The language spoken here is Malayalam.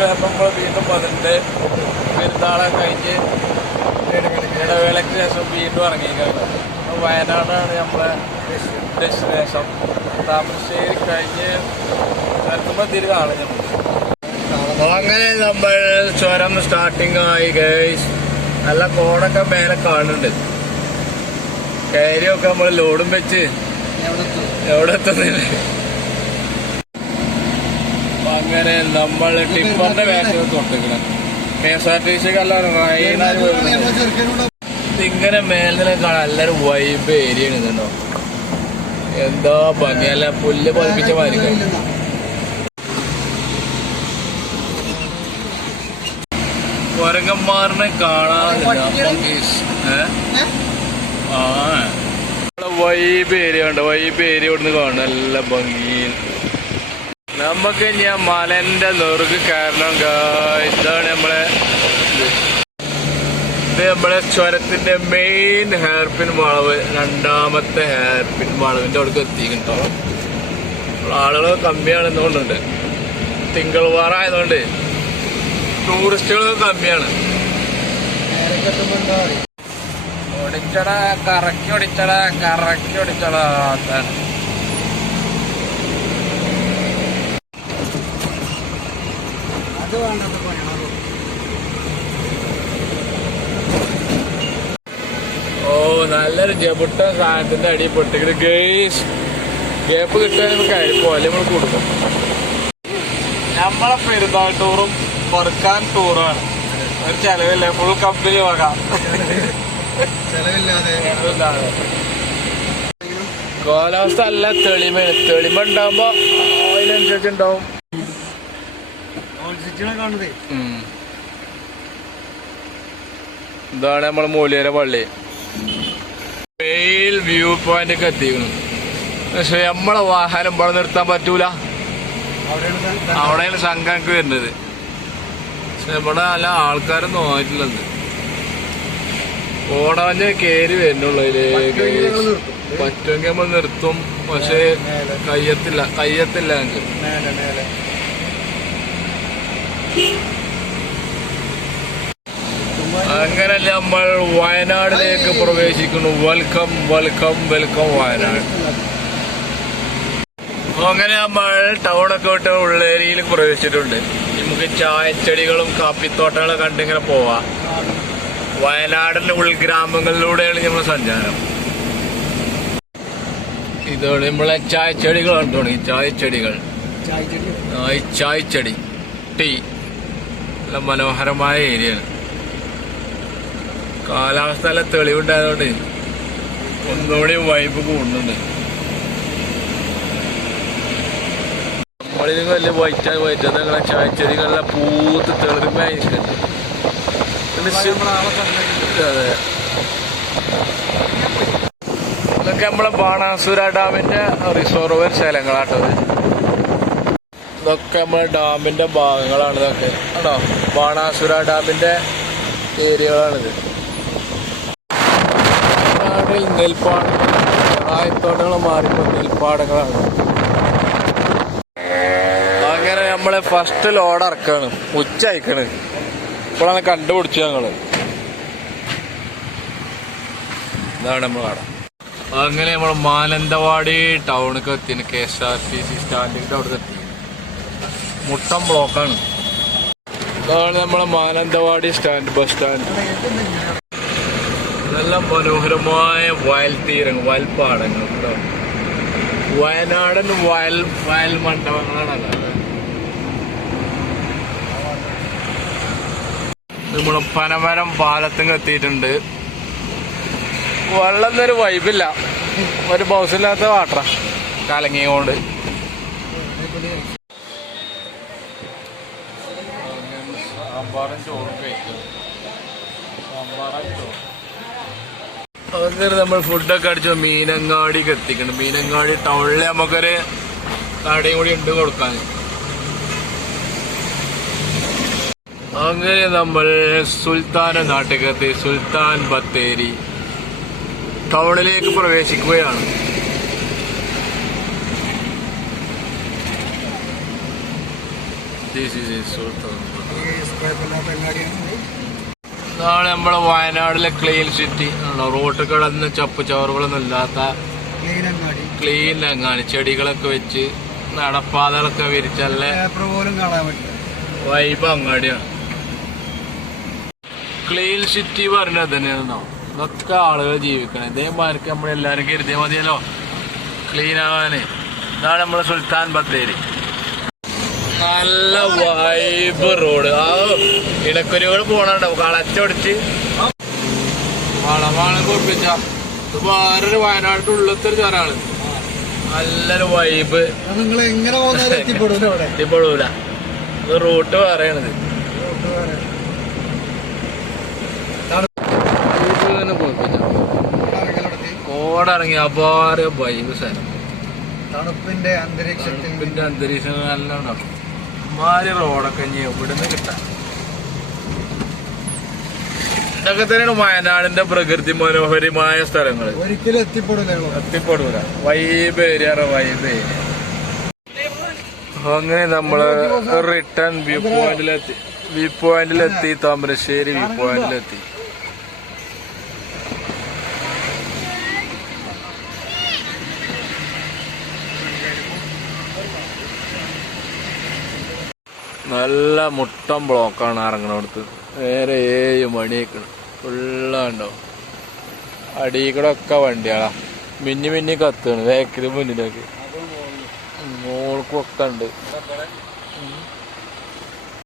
നമ്മൾ വീണ്ടും വന്നിട്ട് പെരുന്നാളെ കഴിഞ്ഞ് ഇടവേളയ്ക്ക് ശേഷം വീണ്ടും ഇറങ്ങിയിരിക്കുന്നത്. വയനാടാണ് നമ്മളെ ഡെസ്റ്റിനേഷൻ. താമരശ്ശേരി കഴിഞ്ഞ് എത്തുമ്പോൾ തിരികെ കാണും. അങ്ങനെ നമ്മൾ ചുരം സ്റ്റാർട്ടിങ് ആയി ഗൈസ്. നല്ല കോടൊക്കെ മേലെ കാണുന്നുണ്ട്. കയറിയൊക്കെ നമ്മൾ ലോഡും വെച്ച് എവിടെ എത്തുന്നില്ല. അങ്ങനെ നമ്മൾ ടിപ്പറിന്റെ വേഷം തൊട്ടിക്കണം. KSRTC ഇങ്ങനെ മേലെ കാണാൻ നല്ലൊരു വൈബ് ഏരിയ ഉണ്ടോ. എന്തോ ഭംഗിയല്ല, പുല്ല് പതിപ്പിച്ച മാതിരി. കുരങ്ങന്മാറിനെ കാണാനില്ല. വൈബ് ഏരിയ ഉണ്ട്. വൈബ് ഏരിയ ഇവിടുന്ന് കാണും നല്ല ഭംഗിയിൽ. നമുക്ക് ഞാൻ മലന്റെ നെറുക് കാരണം ഇതാണ് നമ്മളെ ചുരത്തിന്റെ മെയിൻ ഹെയർപിൻ വളവ്, രണ്ടാമത്തെ ഹെയർപിൻ വളവിന്റെ അവിടേക്ക് എത്തിക്കട്ടോ. ആളുകൾ കമ്മിയാണെന്ന് തോന്നുന്നുണ്ട്. തിങ്കളവാറ ആയതുകൊണ്ട് ടൂറിസ്റ്റുകൾ കമ്മിയാണ്. ഓടിച്ചടാ കറക്കി ഓടിച്ചടാ കറക്കി ഓടിച്ചടാ. അതാണ് നല്ലൊരു ജബുട്ട സാധനത്തിന്റെ അടി പൊട്ടിക്കിട്ട് ഗേസ് ഗ്യാപ്പ് കിട്ടാൻ നമുക്ക് പോലെ നമ്മൾ കൊടുക്കും. നമ്മളെ പെരുന്നാൾ ടൂറും പറക്കാൻ ടൂറാണ്. ഒരു ചെലവില്ല, ഫുൾ കമ്പനി വാങ്ങാം. ചെലവില്ലാതെ കാലാവസ്ഥ നല്ല തെളിമയാണ്. തെളിമ ഉണ്ടാവുമ്പോ അതിനനുസരിച്ച് ഉണ്ടാവും. ഇതാണ് നമ്മളെ മൂലിയര പള്ളി. മെയിൻ വ്യൂ പോയിന്റ് ഒക്കെ എത്തിക്കുന്നു. പക്ഷെ നമ്മളെ വാഹനം ഇവിടെ നിർത്താൻ പറ്റൂല. അവിടെയാണ് സംഘങ്ങൾക്ക് വരുന്നത്. പക്ഷെ ഇവിടെ നല്ല ആൾക്കാരൊന്നും ആയിട്ടില്ലത്. ഓടാഞ്ഞ് കയറി വരുന്നുള്ളൂ. അതിലേക്ക് പറ്റുമെങ്കിൽ നമ്മൾ നിർത്തും. പക്ഷെ കയ്യത്തില്ല ഞങ്ങൾക്ക്. അങ്ങനെ നമ്മൾ വയനാടിലേക്ക് പ്രവേശിക്കുന്നു. Welcome welcome welcome Wayanad. അങ്ങനെ നമ്മൾ ടൗണൊക്കെ വിട്ട് ഉള്ളേരിയിൽ പ്രവേശിച്ചിട്ടുണ്ട്. നമുക്ക് ചായച്ചെടികളും കാപ്പിത്തോട്ടങ്ങളും കണ്ടിങ്ങനെ പോവാം. വയനാടിന്റെ ഉൾഗ്രാമങ്ങളിലൂടെയാണ് നമ്മൾ സഞ്ചാരം. ഇതോടെ നമ്മളെ ചായച്ചെടികൾ കണ്ടു തുടങ്ങി. ചായച്ചെടി ടീ നല്ല മനോഹരമായ ഏരിയയാണ്. കാലാവസ്ഥ നല്ല തെളിവുണ്ടായതുകൊണ്ട് ഒന്നുകൂടി വൈബ് കൂടുന്നുണ്ട്. നമ്മളിൽ വലിയ വൈറ്റ് ഞങ്ങളെ ചായച്ചെടികളെല്ലാം പൂത്ത് തെളിമയായിരിക്കും. അതെ, ഇതൊക്കെ നമ്മളെ ബാണാസുര ഡാമിന്റെ റിസർവർ സ്ഥലങ്ങളാട്ടത്. ഇതൊക്കെ നമ്മളെ ഡാമിന്റെ ഭാഗങ്ങളാണ്. ഇതൊക്കെ കേട്ടോ, ബാണാസുര ഡാമിന്റെ ഏരിയകളാണിത്. നെൽപ്പാടങ്ങൾ മാറിപ്പോ നെൽപ്പാടങ്ങളാണ്. അങ്ങനെ നമ്മളെ ഫസ്റ്റ് ലോഡ് ഇറക്കാണ്. ഉച്ച അയക്കണ്. ഇപ്പോഴാണ് കണ്ടുപിടിച്ചത് ഞങ്ങള്. ഇതാണ് നമ്മൾ കാണാം. അങ്ങനെ നമ്മൾ മാനന്തവാടി ടൗണിലേക്ക് എത്തി. KSRTC സ്റ്റാൻഡിന്റെ അവിടെ എത്തി. മുട്ടം ബ്ലോക്കാണ്. ഇതാണ് നമ്മളെ മാനന്തവാടി സ്റ്റാൻഡ്, ബസ് സ്റ്റാൻഡ്. നല്ല മനോഹരമായ വയൽ തീരങ്ങൾ, വയൽപ്പാടങ്ങൾ. വയനാടൻ വയൽ മണ്ഡപങ്ങളാണ്. നമ്മള് പനമരം പാലത്തിന് എത്തിയിട്ടുണ്ട്. വെള്ളം ഒരു വൈബില്ല, ഒരു ബൗസില്ലാത്ത വാട്ടറ കലങ്ങിയോണ്ട്. സാമ്പാറും ചോറും കഴിക്കും. അതൊക്കെ നമ്മൾ ഫുഡൊക്കെ അടിച്ചു മീനങ്ങാടിക്ക് എത്തിക്കണം. മീനങ്ങാടി ടൗണിൽ നമുക്കൊരു കടയും കൂടി ഉണ്ട് കൊടുക്കാൻ. അങ്ങനെ നമ്മൾ സുൽത്താന്റെ നാട്ടിലെത്തി. സുൽത്താൻ ബത്തേരി ടൗണിലേക്ക് പ്രവേശിക്കുകയാണ്. ഇതാണ് നമ്മളെ വയനാട്ടിലെ ക്ലീൻ സിറ്റി. റോഡ് കിടന്ന് ചപ്പ് ചവറുകളൊന്നും ഇല്ലാത്ത ക്ലീൻ അങ്ങാടി, ചെടികളൊക്കെ വെച്ച് നടപ്പാതകളൊക്കെ വിരിച്ചല്ല വൈബ് അങ്ങാടിയാണ്. ക്ലീൻ സിറ്റി പറഞ്ഞത് തന്നെയാണോ. ഇതൊക്കെ ആളുകൾ ജീവിക്കണം. ഇതേമാർക്ക് നമ്മളെല്ലാവരും കരുതിയാൽ മതിയല്ലോ ക്ലീൻ ആവാന്. ഇതാണ് നമ്മളെ സുൽത്താൻ ബത്തേരി. നല്ല വൈബ് റോഡ്. ആ ഇടക്കൊരുകൾ പോണുണ്ടാവും കളച്ചൊടിച്ച് വളമാണ് കുറിപ്പിച്ച. ഇത് വേറൊരു വയനാട്ടിന്റെ ഉള്ളത്തെ ഒരു സ്ഥലമാണ്. നല്ലൊരു വൈബ്. എത്തിപ്പെടൂല. ഇത് റൂട്ട് പറയണത്. കോടിറങ്ങി അപാര വൈബ് സ്ഥലം. തണുപ്പിന്റെ അന്തരീക്ഷം നല്ല ഉണ്ടാവും. മാറി റോഡൊക്കെ ഇനി എവിടുന്ന് കിട്ടാൻ. ഇതൊക്കെ തന്നെയാണ് വയനാടിന്റെ പ്രകൃതി മനോഹരമായ സ്ഥലങ്ങൾ. ഒരിക്കലും എത്തിപ്പെടൂല. Vibe area vibe area. അങ്ങനെ നമ്മള് റിട്ടേൺ വ്യൂ പോയിന്റിലെത്തി. താമരശ്ശേരി വ്യൂ പോയിന്റിലെത്തി. നല്ല മുട്ടം ബ്ലോക്കാണ് ഇറങ്ങണടുത്ത്. നേരെ 7 മണിയൊക്കെ ഫുള്ളുണ്ടോ. അടിയിൽ കൂടെ ഒക്കെ വണ്ടികളാ. മിന്നി കത്താണ്. ബാക്കിൽ മുന്നിലേക്ക് മോൾക്കും ഒക്കെ ഉണ്ട്.